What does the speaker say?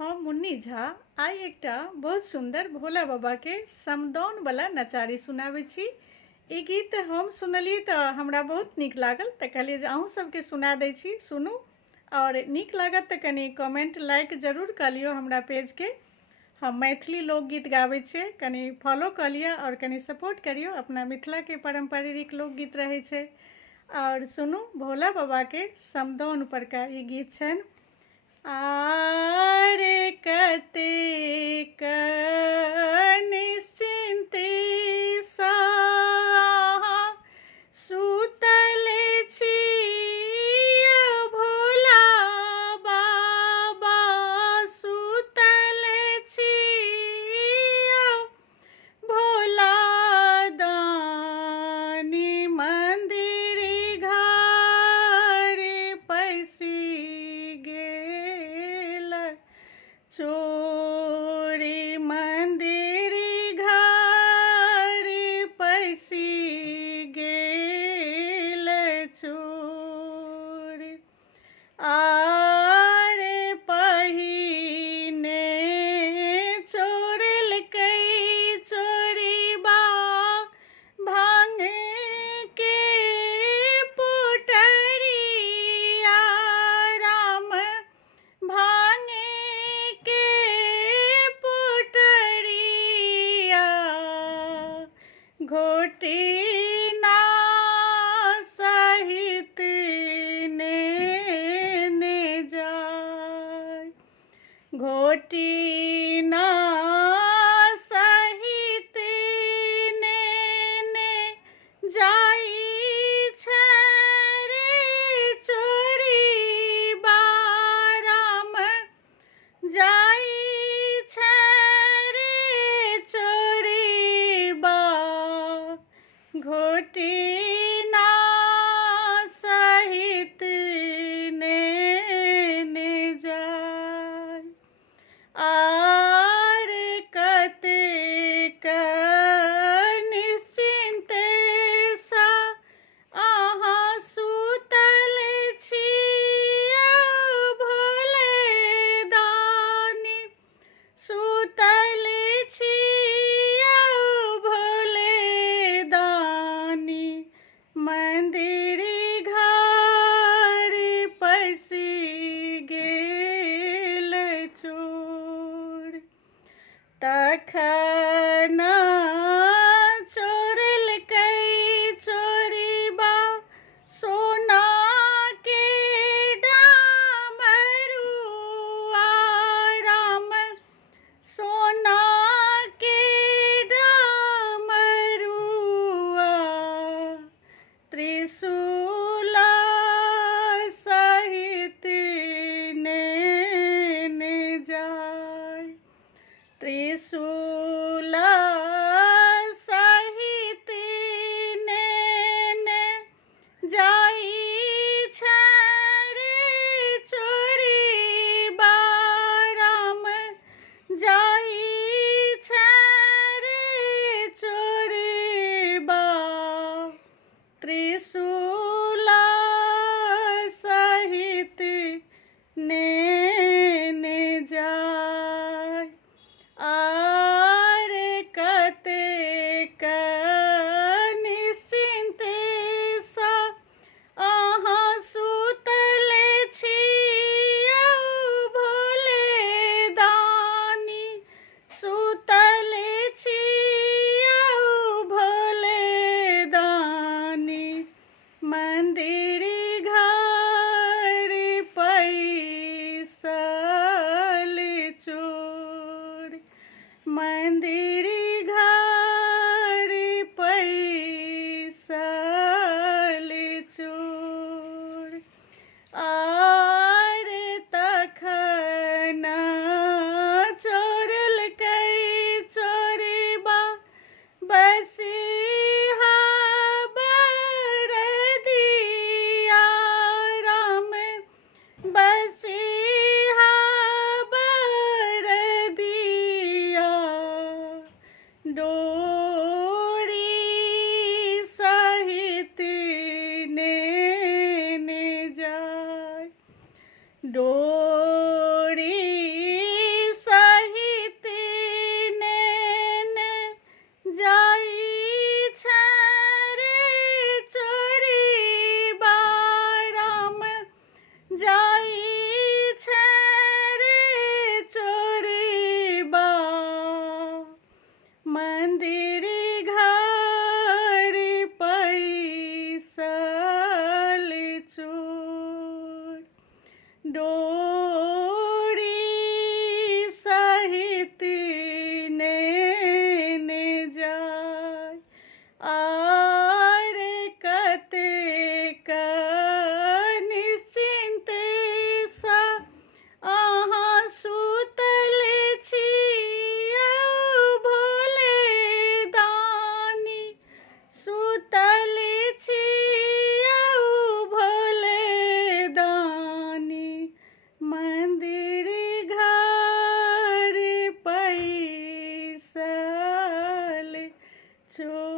हम मुन्नी झा आइ एकटा बहुत सुंदर भोला बाबा के समदाउन वाला नचारी सुनाबै छी। ई गीत हम सुनलिए तऽ हमरा बहुत नीक लागल, तऽ कहलिए जे अहूँ सबके सुना दै छी, सुनू और नीक लागत तऽ कनी कमेंट लाइक जरूर कऽ लियो हमरा पेज के। हम मैथिली लोकगीत गाबै छियै, कनी फॉलो कऽ लिअ और कनी सपोर्ट करियो। अपना मिथिला के पारंपरिक लोकगीत रहै छै। और सुनू भोला बाबा के समदाउन पर का ई गीत छनि। आरे कतेक निश्चिन्ते सा सुतल छियै भोला बाबा, सुतल छियै भोला दानी मंदिर घर पैसी गेल चोरी, मंदिर घर पैसी गेल चोरी। आरे पहिने चोरलकै चोरीबा भांग के पुटरिया, राम भांग के पुटरिया। घोटिना सहित ने जाय, घोटिना सहित ने जाय छै रे चोरीबा, राम जाय छै रे चोरीबा। घोटिना सहित ने जाय। आर कतेक निश्चिन्ते सा अहाँ सुतल छियै भोले दानी, सुतल छियै भोले दानी मंदिर घर पैसी गेल चोर। तखन चोरलकै चोरीबा सोना के डामरुआ, राम सोना के डामरुआ। त्रिशूल सहित ने जाय, त्रिशूल चोर